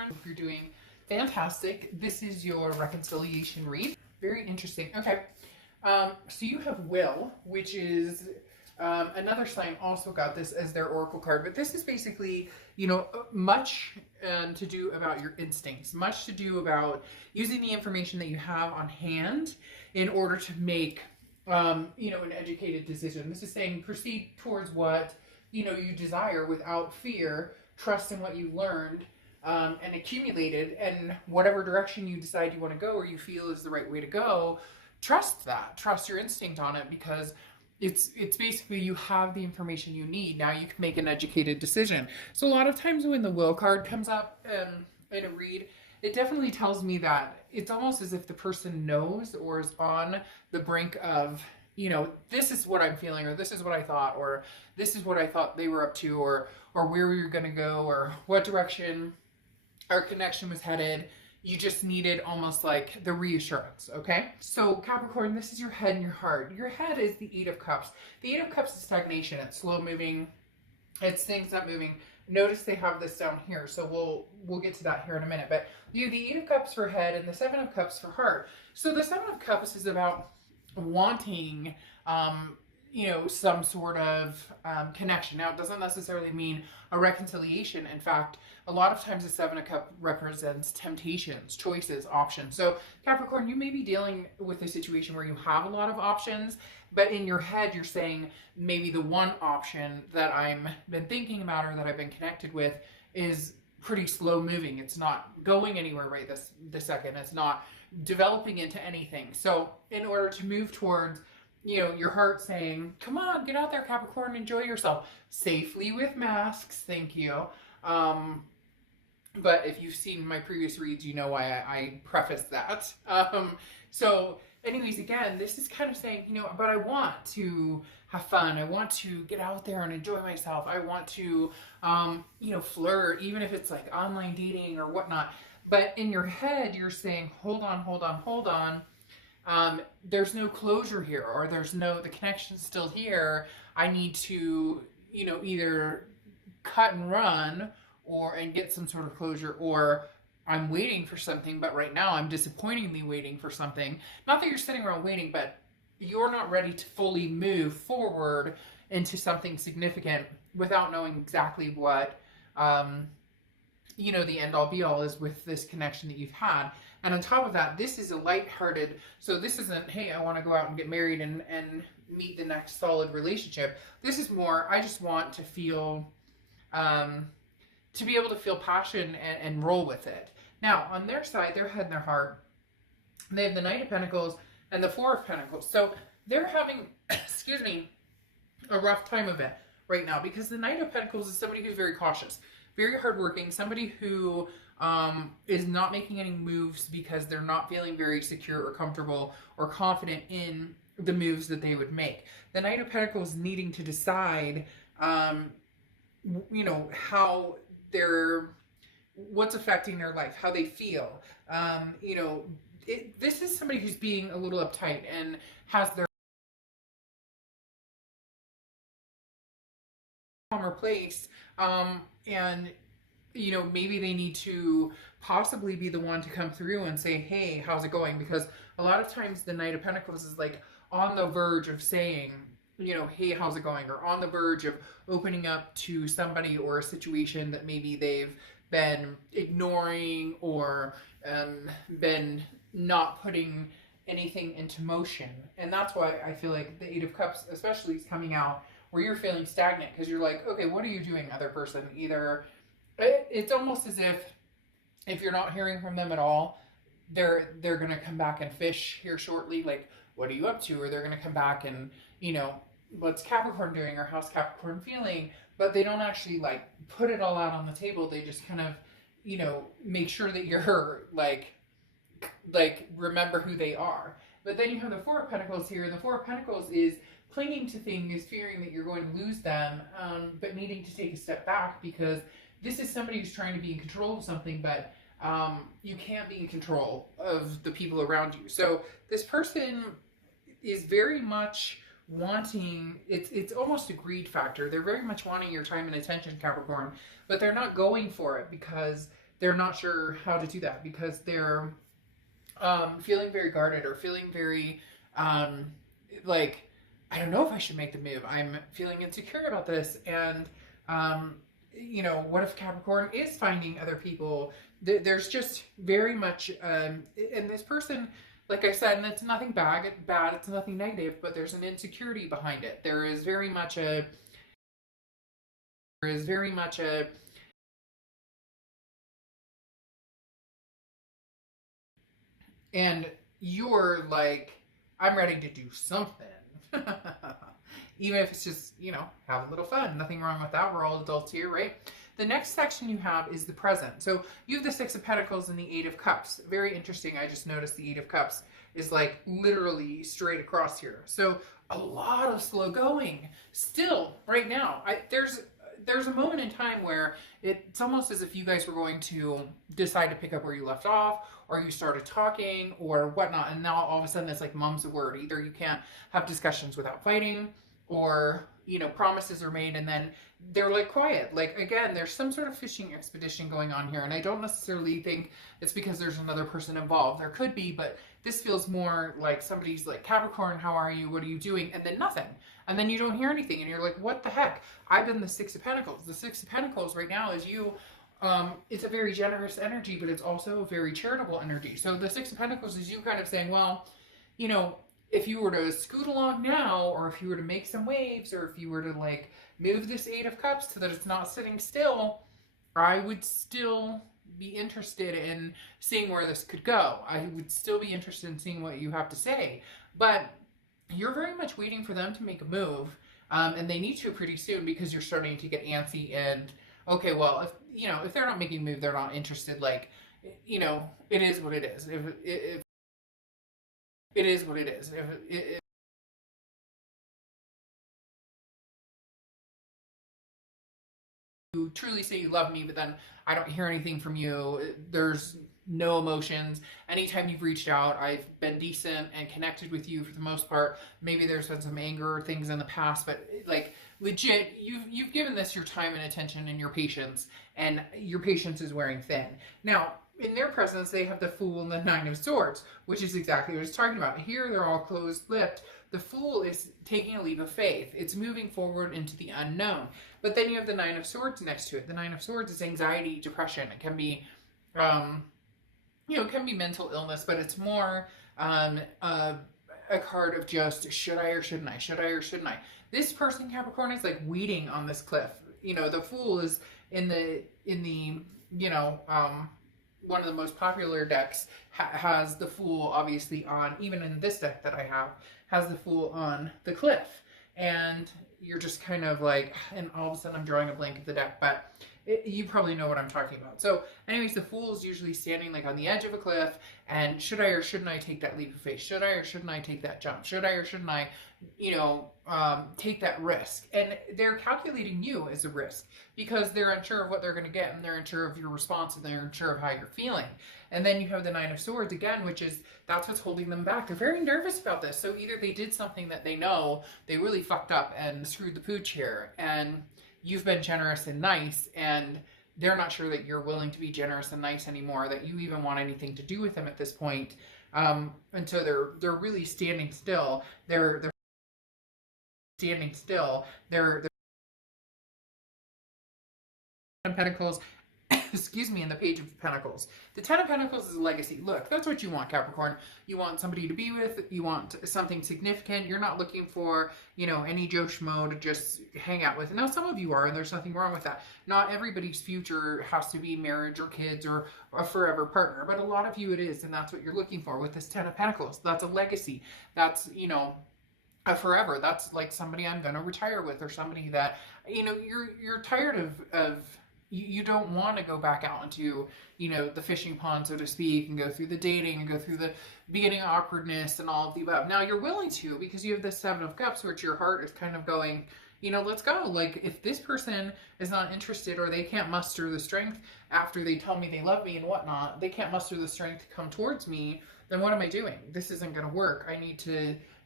Hope you're doing fantastic. This is your reconciliation read. Very interesting. Okay. So you have Will, which is another sign also got this as their oracle card, but this is basically, you know, much to do about your instincts, much to do about using the information that you have on hand in order to make, you know, an educated decision. This is saying proceed towards what, you know, you desire without fear, trust in what you learned and accumulated, and whatever direction you decide you want to go or you feel is the right way to go, trust that. Trust your instinct on it, because it's basically you have the information you need. Now you can make an educated decision. So a lot of times when the Will card comes up in a read, it definitely tells me that it's almost as if the person knows or is on the brink of, you know, this is what I'm feeling, or this is what I thought, or this is what I thought they were up to, or where we were going to go, or what direction our connection was headed. You just needed almost like the reassurance, okay? So Capricorn, this is your head and your heart. Your head is the Eight of Cups. The Eight of Cups is stagnation. It's slow moving. It's things not moving. Notice they have this down here, so we'll get to that here in a minute. But you have the Eight of Cups for head and the Seven of Cups for heart. So the Seven of Cups is about wanting, you know, some sort of connection. Now, it doesn't necessarily mean a reconciliation. In fact, a lot of times the Seven of Cups represents temptations, choices, options. So Capricorn, you may be dealing with a situation where you have a lot of options, but in your head, you're saying maybe the one option that I'm been thinking about or that I've been connected with is pretty slow moving. It's not going anywhere right this second. It's not developing into anything. So in order to move towards, you know, your heart saying, come on, get out there, Capricorn, enjoy yourself safely with masks. Thank you. But if you've seen my previous reads, you know why I preface that. So anyways, again, this is kind of saying, you know, but I want to have fun. I want to get out there and enjoy myself. I want to, you know, flirt, even if it's like online dating or whatnot. But in your head, you're saying, hold on, hold on, hold on. There's no closure here, or the connection's still here. I need to, you know, either cut and run and get some sort of closure, or I'm waiting for something, but right now I'm disappointingly waiting for something. Not that you're sitting around waiting, but you're not ready to fully move forward into something significant without knowing exactly what, you know, the end all be all is with this connection that you've had. And on top of that, this is a lighthearted, so this isn't, hey, I want to go out and get married and meet the next solid relationship. This is more, I just want to feel, to be able to feel passion and roll with it. Now, on their side, their head and their heart, they have the Knight of Pentacles and the Four of Pentacles. So they're having, excuse me, a rough time of it right now, because the Knight of Pentacles is somebody who's very cautious, very hardworking, somebody who is not making any moves because they're not feeling very secure or comfortable or confident in the moves that they would make. The Knight of Pentacles needing to decide, you know, how what's affecting their life, how they feel. You know, this is somebody who's being a little uptight and has their calmer place, and you know, maybe they need to possibly be the one to come through and say, hey, how's it going? Because a lot of times the Knight of Pentacles is like on the verge of saying, you know, hey, how's it going? Or on the verge of opening up to somebody or a situation that maybe they've been ignoring or been not putting anything into motion. And that's why I feel like the Eight of Cups especially is coming out where you're feeling stagnant, because you're like, okay, what are you doing, other person? Either it's almost as if you're not hearing from them at all, they're going to come back and fish here shortly. Like, what are you up to? Or they're going to come back and, you know, what's Capricorn doing, or how's Capricorn feeling? But they don't actually like put it all out on the table. They just kind of, you know, make sure that you're like remember who they are. But then you have the Four of Pentacles here. The Four of Pentacles is clinging to things, fearing that you're going to lose them, but needing to take a step back, because this is somebody who's trying to be in control of something, but you can't be in control of the people around you. So this person is very much wanting, it's almost a greed factor. They're very much wanting your time and attention, Capricorn, but they're not going for it because they're not sure how to do that because they're feeling very guarded or feeling very like, I don't know if I should make the move. I'm feeling insecure about this. And, you know, what if Capricorn is finding other people? There's just very much, and this person, like I said, and it's nothing bad, it's nothing negative, but there's an insecurity behind it. There is very much a, and you're like, I'm ready to do something. Even if it's just, you know, have a little fun. Nothing wrong with that. We're all adults here, right? The next section you have is the present. So you have the Six of Pentacles and the Eight of Cups. Very interesting. I just noticed the Eight of Cups is like literally straight across here. So a lot of slow going still right now. There's a moment in time where it's almost as if you guys were going to decide to pick up where you left off, or you started talking or whatnot, and now all of a sudden it's like mum's the word. Either you can't have discussions without fighting, or, you know, promises are made and then they're like quiet. Like, again, there's some sort of fishing expedition going on here, and I don't necessarily think it's because there's another person involved. There could be, but this feels more like somebody's like, Capricorn, how are you? What are you doing? And then nothing. And then you don't hear anything and you're like, what the heck? I've been the Six of Pentacles. The Six of Pentacles right now is you. It's a very generous energy, but it's also a very charitable energy. So the Six of Pentacles is you kind of saying, well, you know, if you were to scoot along now, or if you were to make some waves, or if you were to like move this Eight of Cups so that it's not sitting still, I would still be interested in seeing where this could go. I would still be interested in seeing what you have to say. But you're very much waiting for them to make a move. And they need to pretty soon because you're starting to get antsy and, okay, well, if, you know, if they're not making a move, they're not interested. Like, you know, it is what it is. If it is what it is. If you truly say you love me, but then I don't hear anything from you, there's no emotions. Anytime you've reached out, I've been decent and connected with you for the most part. Maybe there's been some anger or things in the past, but like legit, you've given this your time and attention and your patience, and your patience is wearing thin. Now, in their presence, they have the Fool and the Nine of Swords, which is exactly what I was talking about. Here, they're all closed-lipped. The Fool is taking a leap of faith. It's moving forward into the unknown. But then you have the Nine of Swords next to it. The Nine of Swords is anxiety, depression. It can be, you know, it can be mental illness, but it's more a card of just, should I or shouldn't I? Should I or shouldn't I? This person, Capricorn, is like weeding on this cliff. You know, the Fool is in the you know, one of the most popular decks has the Fool obviously on, even in this deck that I have, has the Fool on the cliff. And you're just kind of like, and all of a sudden I'm drawing a blank of the deck, but you probably know what I'm talking about. So anyways, the Fool is usually standing like on the edge of a cliff, and should I or shouldn't I take that leap of faith? Should I or shouldn't I take that jump? Should I or shouldn't I, you know, take that risk? And they're calculating you as a risk because they're unsure of what they're going to get, and they're unsure of your response, and they're unsure of how you're feeling. And then you have the Nine of Swords again, which is, that's what's holding them back. They're very nervous about this. So either they did something that they know they really fucked up and screwed the pooch here, and you've been generous and nice, and they're not sure that you're willing to be generous and nice anymore, that you even want anything to do with them at this point. And so they're really standing still. They're standing still. They're Pentacles, excuse me, in the Page of Pentacles. The Ten of Pentacles is a legacy. Look, that's what you want, Capricorn. You want somebody to be with. You want something significant. You're not looking for, you know, any Joe Schmo to just hang out with. Now, some of you are, and there's nothing wrong with that. Not everybody's future has to be marriage or kids or a forever partner, but a lot of you it is, and that's what you're looking for with this Ten of Pentacles. That's a legacy. That's, you know, a forever. That's like somebody I'm going to retire with, or somebody that, you know, you're tired of you don't want to go back out into, you know, the fishing pond, so to speak, and go through the dating and go through the beginning awkwardness and all of the above. Now you're willing to, because you have the Seven of Cups, which your heart is kind of going, you know, let's go. Like, if this person is not interested, or they can't muster the strength after they tell me they love me and whatnot, they can't muster the strength to come towards me, then what am I doing? This isn't going to work. I need to,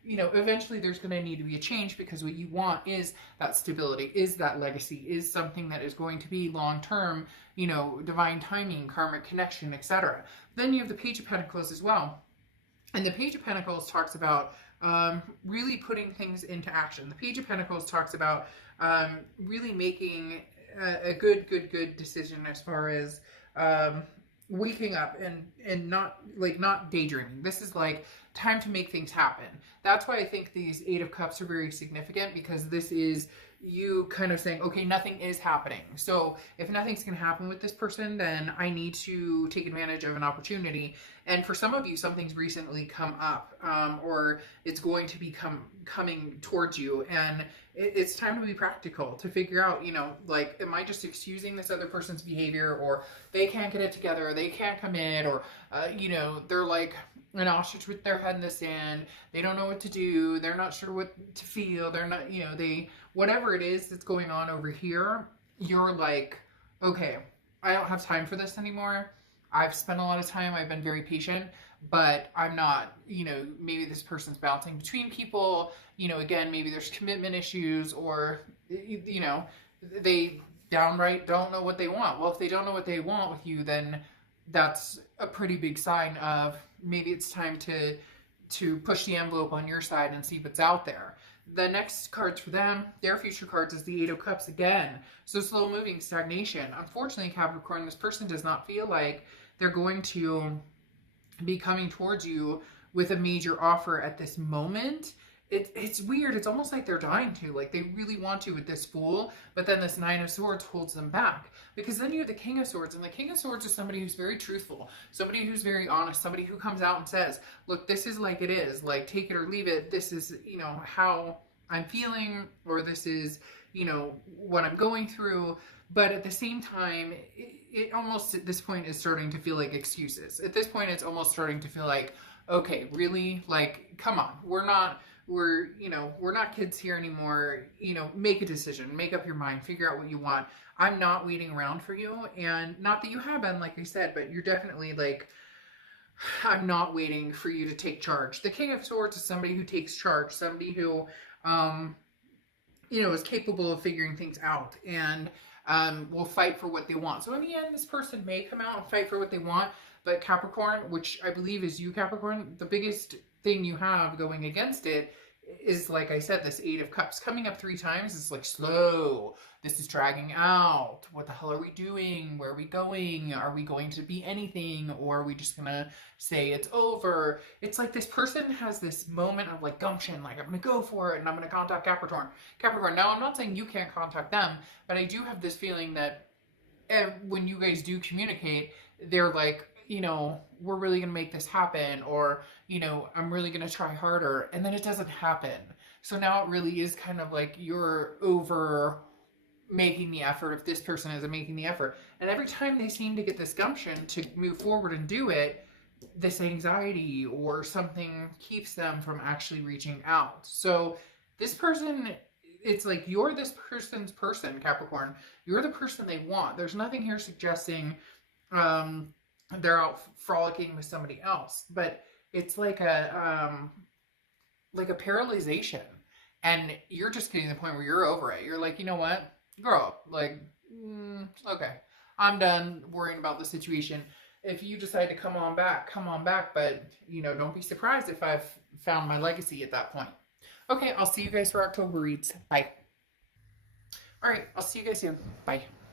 you know, eventually there's going to need to be a change, because what you want is that stability, is that legacy, is something that is going to be long-term, you know, divine timing, karmic connection, etc. Then you have the Page of Pentacles as well. And the Page of Pentacles talks about really putting things into action. The Page of Pentacles talks about really making a good decision as far as waking up and not daydreaming. This is like time to make things happen. That's why I think these Eight of Cups are very significant, because this is you kind of saying, okay, nothing is happening. So if nothing's going to happen with this person, then I need to take advantage of an opportunity. And for some of you, something's recently come up, or it's going to be coming towards you. And it's time to be practical, to figure out, you know, like, am I just excusing this other person's behavior, or they can't get it together, or they can't commit, or, you know, they're like an ostrich with their head in the sand. They don't know what to do. They're not sure what to feel. They're not, you know, whatever it is that's going on over here, you're like, okay, I don't have time for this anymore. I've spent a lot of time. I've been very patient, but I'm not, you know, maybe this person's bouncing between people, you know, again, maybe there's commitment issues, or, you know, they downright don't know what they want. Well, if they don't know what they want with you, then that's a pretty big sign of maybe it's time to push the envelope on your side and see what's out there. The next cards for them, their future cards, is the Eight of Cups again. So slow moving, stagnation. Unfortunately, Capricorn, this person does not feel like they're going to be coming towards you with a major offer at this moment. It's weird. It's almost like they're dying to. Like, they really want to with this Fool, but then this Nine of Swords holds them back. Because then you have the King of Swords, and the King of Swords is somebody who's very truthful, somebody who's very honest, somebody who comes out and says, look, this is like it is. Like, take it or leave it. This is, you know, how I'm feeling, or this is, you know, what I'm going through. But at the same time, it almost at this point is starting to feel like excuses. At this point, it's almost starting to feel like, okay, really? Like, come on. You know, we're not kids here anymore. You know, make a decision, make up your mind, figure out what you want. I'm not waiting around for you. And not that you have been, like I said, but you're definitely like, I'm not waiting for you to take charge. The King of Swords is somebody who takes charge, somebody who, you know, is capable of figuring things out and will fight for what they want. So in the end, this person may come out and fight for what they want, but Capricorn, which I believe is you, Capricorn, the biggest thing you have going against it is, like I said, this Eight of Cups coming up 3 times. It's like, slow, this is dragging out. What the hell are we doing? Where are we going? Are we going to be anything, or are we just gonna say it's over? It's like this person has this moment of like gumption, like, I'm gonna go for it and I'm gonna contact Capricorn. Now, I'm not saying you can't contact them, but I do have this feeling that when you guys do communicate, they're like, you know, we're really going to make this happen, or, you know, I'm really going to try harder, and then it doesn't happen. So now it really is kind of like you're over making the effort if this person isn't making the effort. And every time they seem to get this gumption to move forward and do it, this anxiety or something keeps them from actually reaching out. So this person, it's like you're this person's person, Capricorn. You're the person they want. There's nothing here suggesting they're out frolicking with somebody else, but it's like a paralyzation, and you're just getting to the point where you're over it. You're like, you know what, grow up. Like, okay, I'm done worrying about the situation. If you decide to come on back, but, you know, don't be surprised if I've found my legacy at that point. Okay, I'll see you guys for October reads. Bye. All right, I'll see you guys soon. Bye.